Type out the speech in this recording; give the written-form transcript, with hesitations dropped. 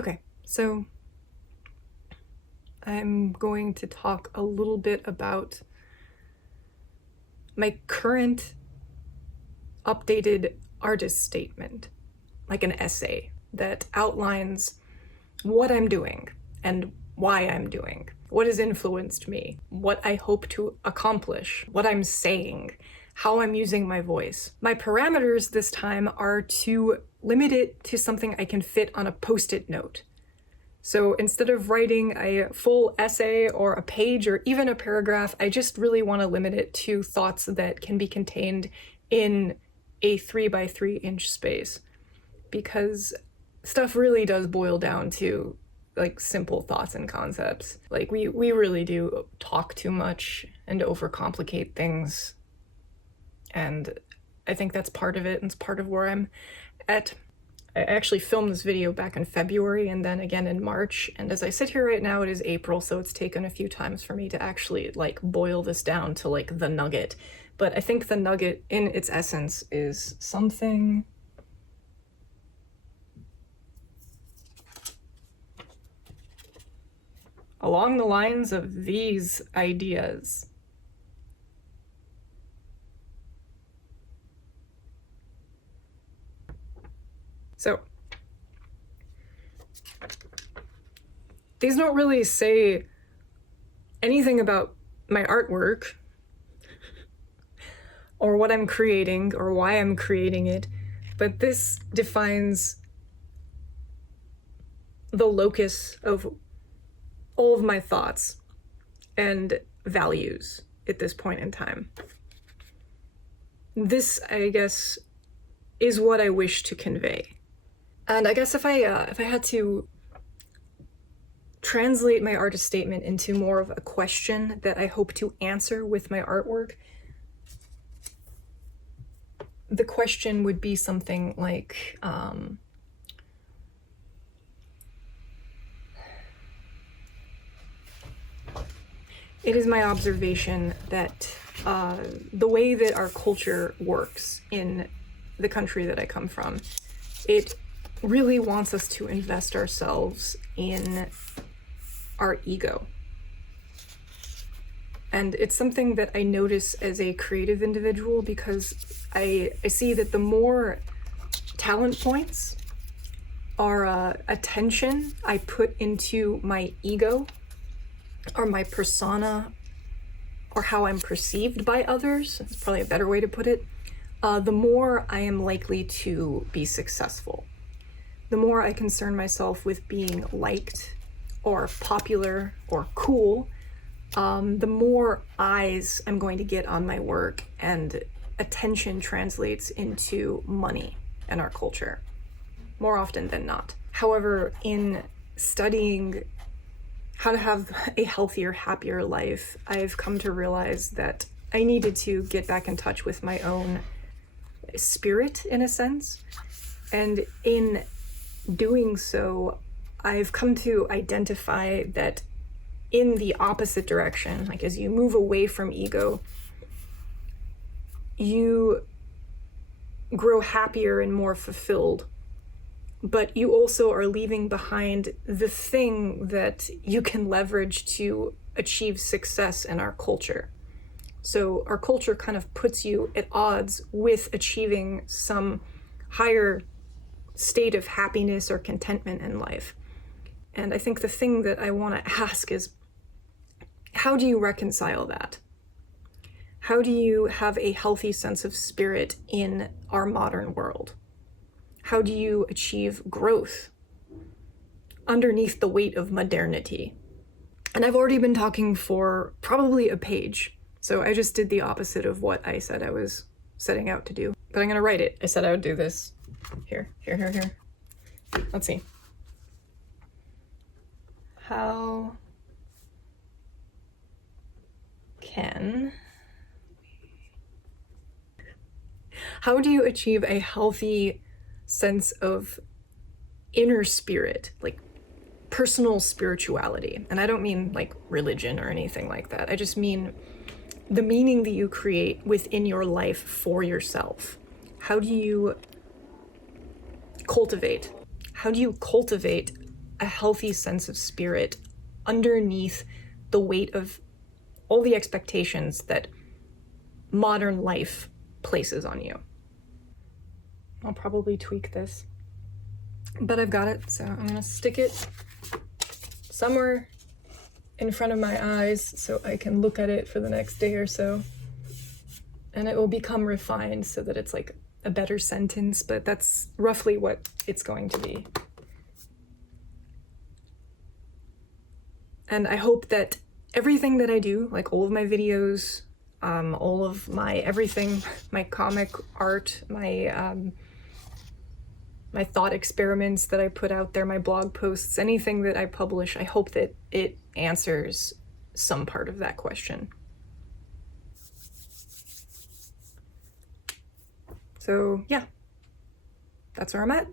Okay, so I'm going to talk a little bit about my current updated artist statement, like an essay that outlines what I'm doing and why I'm doing, what has influenced me, what I hope to accomplish, what I'm saying, how I'm using my voice. My parameters this time are to limit it to something I can fit on a post-it note. So instead of writing a full essay or a page or even a paragraph, I just really want to limit it to thoughts that can be contained in a 3x3 inch space, because stuff really does boil down to like simple thoughts and concepts. Like we really do talk too much and overcomplicate things. And I think that's part of it, and it's part of where I'm at. I actually filmed this video back in February and then again in March, and as I sit here right now, it is April, so it's taken a few times for me to actually like boil this down to like the nugget. But I think the nugget in its essence is something along the lines of these ideas. So, these don't really say anything about my artwork or what I'm creating or why I'm creating it, but this defines the locus of all of my thoughts and values at this point in time. This, I guess, is what I wish to convey. And I guess if I had to translate my artist statement into more of a question that I hope to answer with my artwork, the question would be something like, it is my observation that the way that our culture works in the country that I come from, it really wants us to invest ourselves in our ego. And it's something that I notice as a creative individual, because I see that the more talent points or attention I put into my ego or my persona or how I'm perceived by others, that's probably a better way to put it, the more I am likely to be successful. The more I concern myself with being liked or popular or cool, the more eyes I'm going to get on my work, and attention translates into money in our culture, more often than not. However, in studying how to have a healthier, happier life, I've come to realize that I needed to get back in touch with my own spirit, in a sense. And in doing so, I've come to identify that in the opposite direction, like as you move away from ego, you grow happier and more fulfilled, but you also are leaving behind the thing that you can leverage to achieve success in our culture. So our culture kind of puts you at odds with achieving some higher state of happiness or contentment in life. And I think the thing that I want to ask is, how do you reconcile that? How do you have a healthy sense of spirit in our modern world? How do you achieve growth underneath the weight of modernity? And I've already been talking for probably a page, so I just did the opposite of what I said I was setting out to do. But I'm gonna write it. I said I would do this. Here. Let's see. How do you achieve a healthy sense of inner spirit, like personal spirituality? And I don't mean like religion or anything like that. I just mean the meaning that you create within your life for yourself. How do you cultivate a healthy sense of spirit underneath the weight of all the expectations that modern life places on you. I'll probably tweak this, but I've got it, so I'm gonna stick it somewhere in front of my eyes so I can look at it for the next day or so, and it will become refined so that it's like a better sentence, but that's roughly what it's going to be. And I hope that everything that I do, like all of my videos, all of my everything, my comic art, my thought experiments that I put out there, my blog posts, anything that I publish, I hope that it answers some part of that question. So yeah, that's where I'm at.